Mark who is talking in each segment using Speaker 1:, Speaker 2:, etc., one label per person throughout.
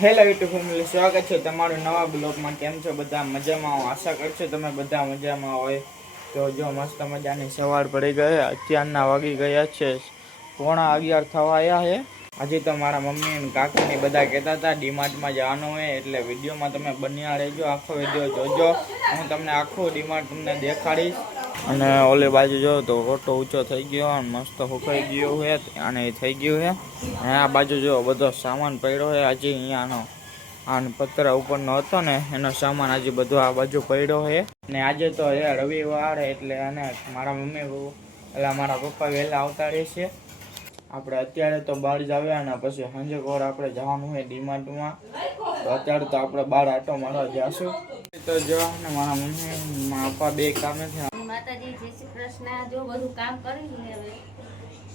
Speaker 1: Hello YouTube family સ્વાગત છે તમારું નવા બ્લોગમાં. કેમ છો બધા? મજામાં હું? આશા કરું છું તમે બધા મજામાં હોય. તો જો મસ્ત મજાની સવાર પડી ગઈ. અત્યારના વાગી ગયા છે પોણા અગિયાર થવા આવ્યા છે હજી તો મારા મમ્મી અને કાકીને બધા કહેતા હતા, ડીમાર્ટમાં જવાનું હોય એટલે વિડીયોમાં તમે બન્યા રહેજો, આખો વીડિયો જોજો. હું તમને આખો ડીમાર્ટ તમને દેખાડીશ. અને ઓલી બાજુ જો તો ઓટો ઊંચો થઈ ગયો અને મસ્ત સુકાઈ ગયો છે અને થઈ ગયું છે અને આ બાજુ જો બધો સામાન પડ્યો છે આજે અહીંયાનો. અને પતરા ઉપરનો હતો ને, એનો સામાન આજે બધો આ બાજુ પડ્યો છે ને આજે તો એ રવિવાર એટલે અને મારા મમ્મી એટલે મારા પપ્પા વહેલા આવતા રહેશે આપણે અત્યારે તો બહાર જ આવ્યા ને પછી સાંજે કોર આપણે જવાનું હોય ડીમાર્ટમાં તો અત્યારે તો આપણે બહાર આટો મારવા જઈશું. તો જો, ને મારા મમ્મી, મારા પપ્પા બે કામે છે
Speaker 2: માતાજી, જય શ્રી કૃષ્ણ. જો બધું કામ કરી લે હવે.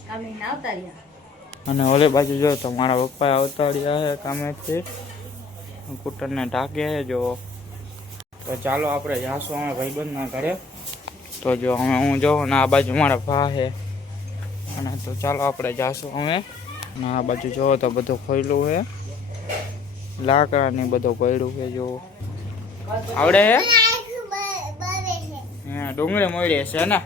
Speaker 2: કામે ના આવતા રહ્યા.
Speaker 1: અને ઓલે બાજુ જો તો મારા પપ્પા આવતા રહ્યા છે કામેથી. કૂટરને ઢાકે છે જો. તો ચાલો આપણે જાશું અમે ભાઈબંધના ઘરે. તો જો અમે હું જોઉં ને આ બાજુ મારા ભા છે અને તો ચાલો આપણે જાશું અમે અને આ બાજુ જોવો તો બધું ખોયલું છે લાકડા ને બધું પડ્યું છે જો. આવડે છે હા, ડુંગળી મોડી છે ને?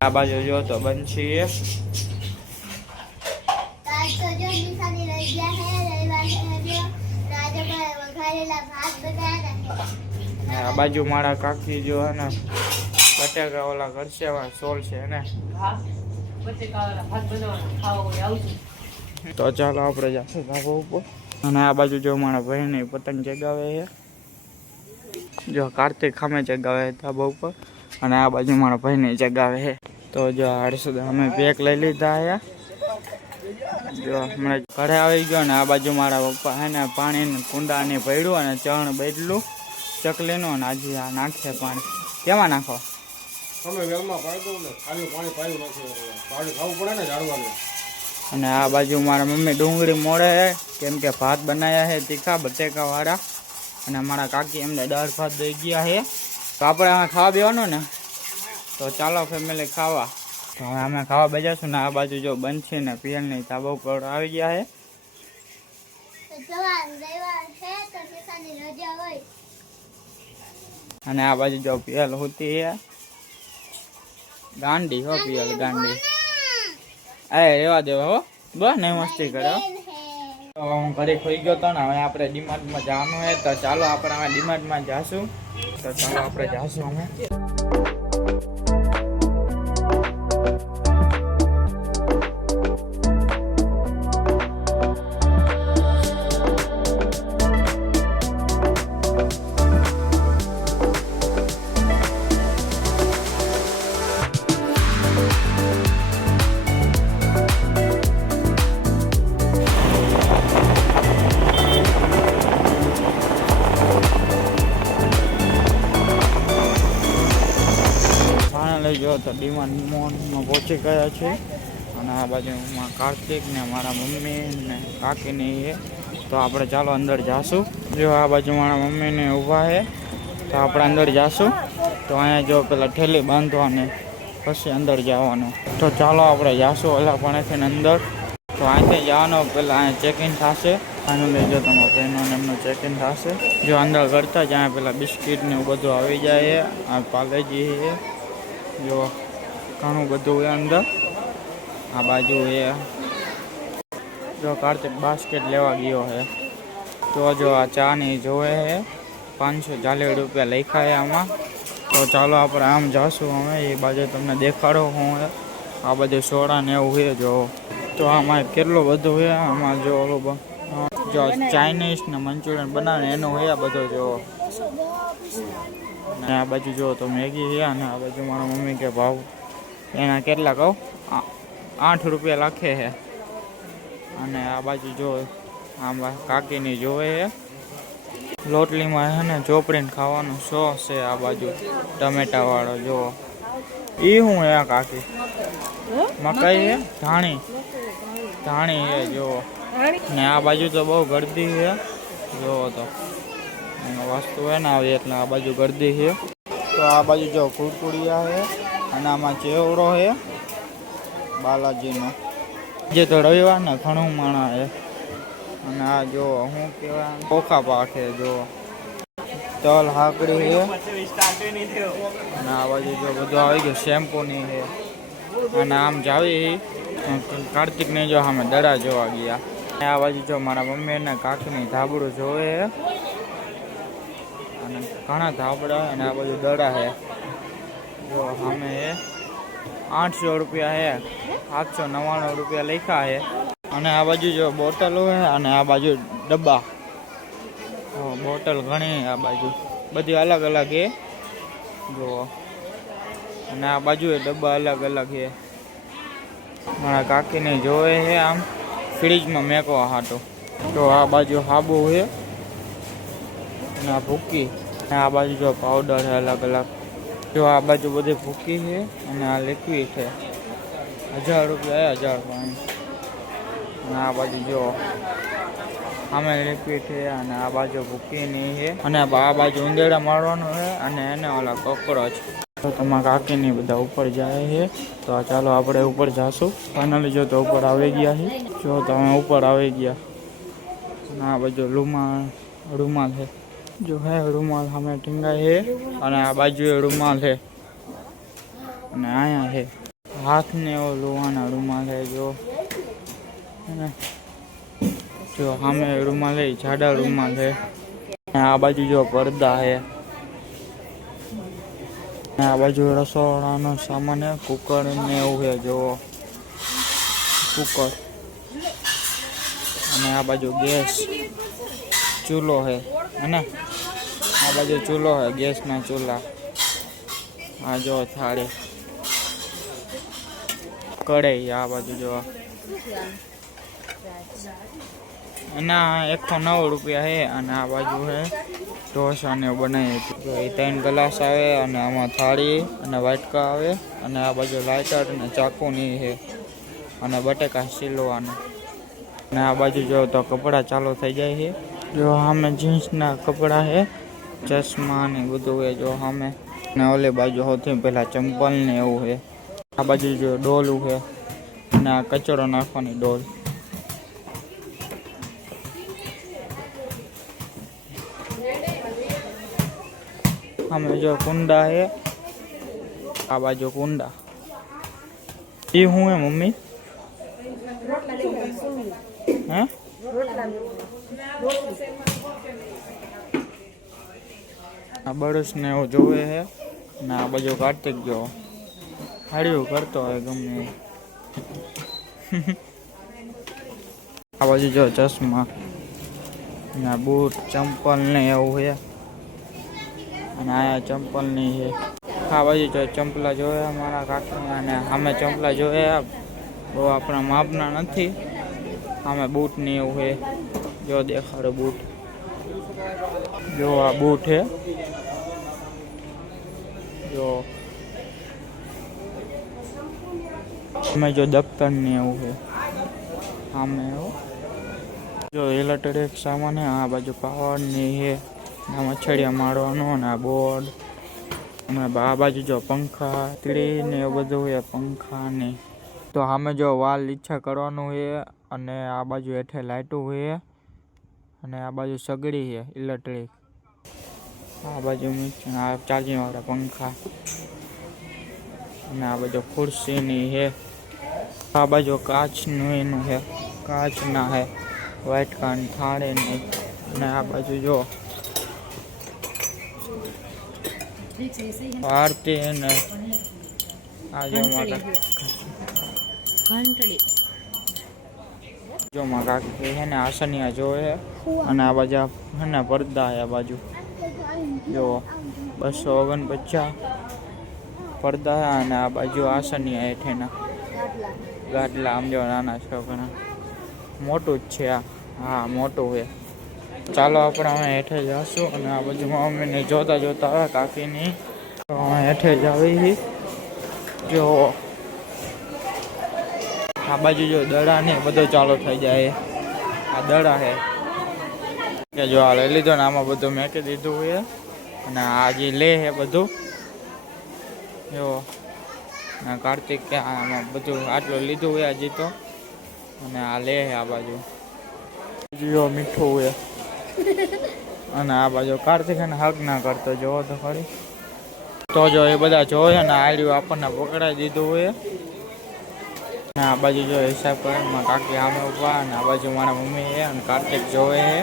Speaker 1: આ બાજુ જો તો બંછી આ બાજુ મારા કાકી જો હે ને બટાકા ઓલા કરશે સોલ છે ને? તો ચાલો આપણે જાશું ધાબા ઉપર. અને આ બાજુ જો મારા ભાઈને પતંગ ચગાવે છે. જો કાર્તિક ખામે ચગાવે છે ધાબા ઉપર અને આ બાજુ મારા ભાઈને ચગાવે છે. તો જો હર્ષદ અમે પેક લઈ લીધા આયા. જો હમણાં ઘરે આવી ગયો ને આ બાજુ મારા પપ્પા હે ને પાણી કુંડા ને ભર્યું અને ચણ બદલું ચકલીનું અને આજે આ નાખે પાણી. કેમાં નાખો?
Speaker 3: તમે વેલમાં પાડી ને ખાલી પાણી પાયું નથી પાણી ખાવું પડે ને ઝાડવાનું.
Speaker 1: અને આ બાજુ મારા મમ્મી ડુંગળી મોડે કેમ કે ભાત બનાવ્યા છે તીખા બટેકા વાળા અને મારા કાકી એમને દાળ ભાત દઈ ગયા છે. તો આપણે આમાં ખાવા બેવાનું ને? તો ચાલો ફેમિલી ખાવા. તો હવે અમે ખાવા બેજાશું ને આ બાજુ જો બનશે ને પિયલની ધાબા ઉપર આવી ગયા છે. અને આ બાજુ જો પિયલ હોતી છે. ગાંડી હો પિયલ ગાંડી. એ રેવા દેવા હો. બસ નહીં મસ્તી કરે. હો. ઘરે ખોઈ ગયો હતો ને હવે આપણે ડીમાર્ટમાં જવાનું હોય તો ચાલો, આપણે હવે ડીમાર્ટમાં જઈશું તો ચાલો, આપણે જઈશું અમે તો ડીમાર્ટ મોલમાં પહોંચી ગયા છે. અને આ બાજુમાં કાર્તિક ને મારા મમ્મી ને કાકીને એ. તો આપણે ચાલો અંદર જાશું. જો આ બાજુ મારા મમ્મીને ઊભા છે તો આપણે અંદર જાશું. તો અહીંયા જો પેલા ઠેલી બાંધવાની, પછી અંદર જવાનું. તો ચાલો આપણે જાશું ઓલા પાણીથી અંદર. તો અહીંથી જવાનો પેલા અહીંયા ચેકિંગ થશે. આનું લઈ જો તમારા બહેનોને એમનું ચેકિંગ થશે. જો અંદર કરતા જ અહીંયા પેલા બિસ્કિટ ને એવું બધું આવી જાય. આ પાલેજી છે જો, ઘણું બધું છે અંદર. આ બાજુ એ. જો, કાર્તિક બાસ્કેટ લેવા ગયો છે. તો જો, આ ચા ની જોવે છે. પાંચસો ચાલીસ રૂપિયા લખ્યા છે આમાં. તો ચાલો આપણે આમ જાશું અમે એ બાજુ તમને દેખાડો હું. છે. આ બધું સોડા ને એવું છે, જો. તો આમાં કેટલું બધું છે? આમાં જો ઓલું બ- જો ચાઇનીઝ ને મંચુરિયન બનાવે એનું છે આ બધું, જો. અને આ બાજુ જો તો મેગી છે અને આ બાજુ મારા મમ્મી કે ભાવ. એના કેટલા કહું? આઠ રૂપિયા લખે છે. અને આ બાજુ જો આમ કાકીની જોવે છે. લોટલીમાં છે ને ચોપડીને ખાવાનો શોખ છે આ બાજુ ટમેટાવાળો જો. એ શું હે કાકી? મકાઈ છે? ધાણી. ધાણી છે જો. ને આ બાજુ તો બહુ ગરદી છે. જોવો તો. વસ્તુ હોય ને, આવી એટલે આ બાજુ ગરદી છે. તો આ બાજુ જો કુરકુડિયા છે અને આમાં ચેવડો છે, બાલાજીનો. જે તો રવિવાર ને ઘણું માણા છે. અને આ જો શું કહેવાય પોખા પાકે જો. તલ હાકડી છે. અને આ બાજુ જો બધું આવી ગયું, શેમ્પૂની છે. અને આમ જાવી કાર્તિકને જો અમે દડા જોવા ગયા. આ બાજુ જો મારા મમ્મી અને કાકીની ધાબડું જોવે અને ઘણા ધાબળા અને આ બાજુ દડા છે. જો સામે છે આઠસો રૂપિયા છે આઠસો નવ્વાણું રૂપિયા લખ્યા છે. અને આ બાજુ જો બોટલો છે અને આ બાજુ ડબ્બા. બોટલ ઘણી આ બાજુ. બધી અલગ અલગ છે. જુઓ અને આ બાજુ એ ડબ્બા અલગ અલગ છે. મારા કાકીને જોવે છે આમ. ફ્રીજમાં મેકવા હાટો. તો આ બાજુ હાબુ છે. અને આ ભૂકી અને આ બાજુ જો પાવડર છે અલગ અલગ. જો આ બાજુ બધી ભૂકી છે અને આ લિક્વિડ છે. હજાર રૂપિયા હજાર પાણી અને આ બાજુ જો આમે લિક્વિડ છે અને આ બાજુ ભૂકીની છે. અને આ બાજુ ઉંદેડા મારવાનું છે અને એને ઓલા કોકરોચ તો તમારા કાકીની બધા ઉપર જાય છે. તો ચાલો આપણે ઉપર જાશું. ફાઇનલી જો તો ઉપર આવી ગયા છે. જો તમે ઉપર આવી ગયા. આ બાજુ રૂમાલ રૂમાલ છે. જો હે, રૂમાલ સામે ટીંગાય છે અને આ બાજુ એ રૂમાલ છે અને અહીંયા છે હાથને એવો લોવાના રૂમાલ છે જો. જો સામે રૂમાલ છે જાડા રૂમાલ છે આ બાજુ જો પડદા છે આ બાજુ રસોડાનો સામાન છે કુકર ને એવું છે જો. કુકર. અને આ બાજુ ગેસ. ચૂલો છે અને આ બાજુ ચૂલો છે ગેસના ચૂલા. આ જો થાળી. કઢાઈ આ બાજુ જો એના એકસો નવ રૂપિયા છે અને આ બાજુ છે ઢોસા ને એવું બનાવી તો એ ત્રણ ગ્લાસ આવે, અને આમાં થાળી અને વાટકા આવે, અને આ બાજુ લાઇટર અને ચાકુની છે અને બટેકા સીલવાનું. અને આ બાજુ જો તો કપડાં ચાલુ થઈ જાય છે જો સામે જીન્સના કપડાં છે ચશ્મા ને બધું છે જો સામે ને ઓલી બાજુ સૌથી પહેલાં ચંપલ ને એવું છે આ બાજુ જો ડોલું છે અને આ કચરો નાખવાની ડોલ અમે જો કુંડા છે આ બાજુ કુંડા એ હું હે મમ્મી હે આ બળસ ને એવું જોવે છે. ને આ બાજુ કાર્તિક ગયો હાડ્યું કરતો હોય ગમે આ બાજુ જો ચશ્મા ને બૂટ ચંપલ ને એવું છે. અને આયા ચંપલની છે. આ બાજુ જો ચંપલા જોવે મારા કાકા અને અમે ચંપલા જોયા બહુ આપણા માપના નથી. સામે બૂટ ને એવું છે. જો દેખાડો બૂટ. જો આ બૂટ છે. જો. અમે જો દફતર ને એવું છે. સામે એવું જો ઇલેક્ટ્રિક સામાન આ બાજુ પાવર ને એ આ મચ્છરિયા મારવાનું અને આ બોર્ડ. હમણાં આ બાજુ જો પંખા, તીડી ને એવું બધું હોય પંખા ને. તો સામે જો વાલ ઈચ્છા કરવાનું છે અને આ બાજુ હેઠે લાઇટું છે અને આ બાજુ સગડી છે, ઇલેક્ટ્રિક. આ બાજુ મિક્સ- આ ચાર્જિંગ વાળા પંખા. અને આ બાજુ ખુરશીની છે. આ બાજુ કાચનું એનું છે, કાચના છે, વ્હાઈટ કાન થાળીની. અને આ બાજુ જો, આરતી ને આ જો મારા
Speaker 2: ઘંટડી.
Speaker 1: જો કાકી છે ને આસનિયા જોવે અને આ બાજુ ને, પડદા હે આ બાજુ. જો, બસો ઓગણપચાસ પડદા છે અને આ બાજુ આસનિયા હેઠેના. ગાટલા, આમ જો નાના છોકરા મોટું જ છે આ. હા, મોટું છે. ચાલો આપણે અમે હેઠે જઈશું અને આ બાજુ મમ્મીને જોતા જોતા કાકીની. અમે હેઠે જ આવી જો આ બાજુ જો દડા ને બધું ચાલુ થઈ જાય. આ દડા છે કે જો આ લઈ લીધો ને આમાં બધું મેકી દીધું હોય અને આ જે લે હે બધું. જો. કાર્તિક કે આમાં બધું આટલું લીધું હોય હજી તો. અને આ લે હે આ બાજુ. જીઓ મીઠું હોય અને આ બાજુ કાર્તિક એને હક ના કરતો, જોવો તો ખરી. તો જો એ બધા જોયો ને આડ્યું આપણને પકડાઈ દીધું હોય આ બાજુ જો હિસાબ કરે મારા કાકી આમે ઊભા અને આ બાજુ મારા મમ્મી છે અને કાર્તિક જોવે છે.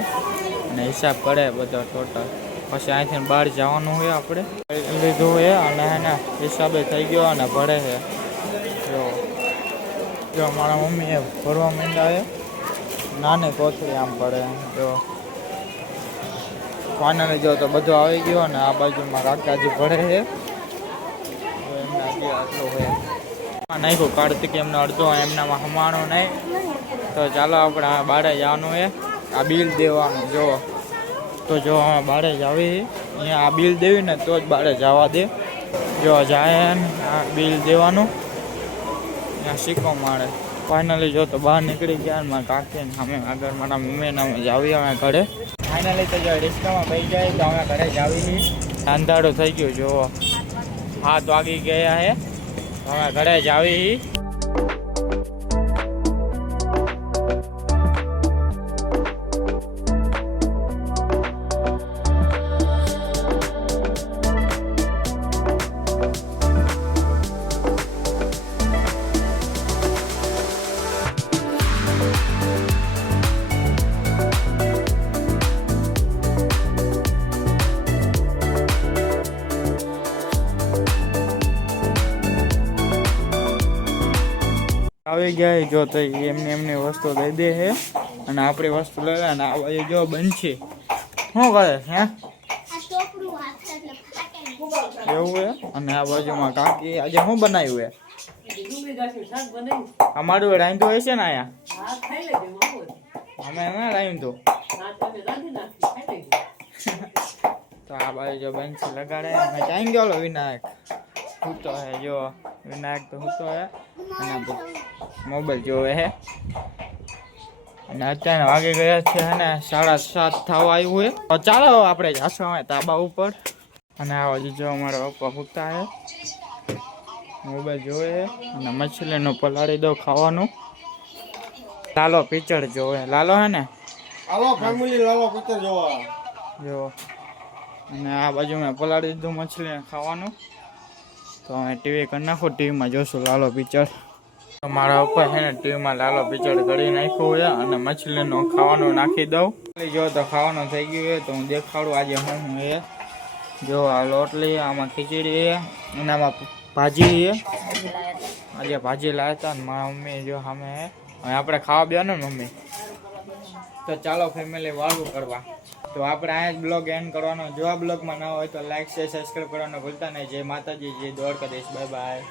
Speaker 1: અને હિસાબ કરે બધો ટોટલ પછી અહીંથી બહાર જવાનું હોય આપણે. લીધું હોય અને એને હિસાબે થઈ ગયો અને ભરે છે. જો જો મારા મમ્મીએ ભરવા માંડ્યા છે. નાની કોથળી આમ પડે જો. ફાઇનલી જો તો બધું આવી ગયો અને આ બાજુમાં કાકાજી ભરે છે. તો એમને હજી આટલું હોય આ નાખ્યું. કાર્તિક એમને અડધો, એમનામાં હમાણું નહીં તો ચાલો આપણે આ બારે જવાનું એ આ બિલ દેવાનું જો તો જો અમે બારે જાવી અહીંયા આ બિલ દેવી ને તો જ બારે જવા દે. જો જાય આ બિલ દેવાનું. ત્યાં શીખો મારે. ફાઇનલી જો તો બહાર નીકળી ગયા મારા કાકી અમે આગળ, મારા મમ્મી ને અમે જાવી અમે ઘરે. ફાઇનલી તો જો રિક્ષામાં ભાઈ જાય તો અમે ઘરે જાવી અંધારું થઈ ગયું જો હાથ વાગી ગયા હે. અમે ઘરે જાવી આવી ગયા જો તો એમને એમની વસ્તુ દઈ દે છે અને આપણી વસ્તુ લઈ અને આ બાજુ જો બનશે. શું કરે હે? એવું હે? અને આ બાજુમાં કાકી આજે શું બનાવ્યું હે? અમારું રાંધું હોય છે ને અહીંયા અમે ના રાંધ્યું. તો આ બાજુ જો બનશે લગાડે. ક્યાં ગયો વિનાયક? હૂતો હે જો વિનાયક તો હૂતો હે. અને મોબાઈલ જોવે હે. અને અત્યારે વાગે ગયા છે અને સાડા સાત થવા આવ્યું હોય તો ચાલો આપણે જાશું અમે તાબા ઉપર. અને આ બાજુ જો અમારો પપ્પા હૂતા હે. મોબાઈલ જોવે હે અને મછલીનું પલાળી દો ખાવાનું. લાલો પિક્ચર જોવે. લાલો હે ને?
Speaker 3: આવો ફેમિલી લાલો પિક્ચર જોવા.
Speaker 1: જો. અને આ બાજુ મેં પલાળી દીધું મછલી ખાવાનું. તો અમે ટીવી કરી નાખું. ટીવીમાં જોશું લાલો પિક્ચર તો મારા ઉપર છે ને ટીવીમાં લાલો પિક્ચર કરી નાખ્યું છે અને મછલીનું ખાવાનું નાખી દઉં. જો તો ખાવાનું થઈ ગયું છે, તો હું દેખાડું આજે હું હું એ જો આ લોટલી, આમાં ખીચડી છે એનામાં ભાજી છે. આજે ભાજી લાવ્યા હતા ને મારા મમ્મી જો સામે હવે આપણે ખાવા બેવાનું ને મમ્મી. તો ચાલો ફેમિલી વાળું કરવા. તો આપણે અહીંયા જ બ્લોગ એન્ડ કરવાનો. જો આ બ્લોગમાં ના હોય તો લાઈક શેર સબસ્ક્રાઈબ કરવાનો ભૂલતા નહીં. જય માતાજી, જય દ્વારકાધીશ. Bye bye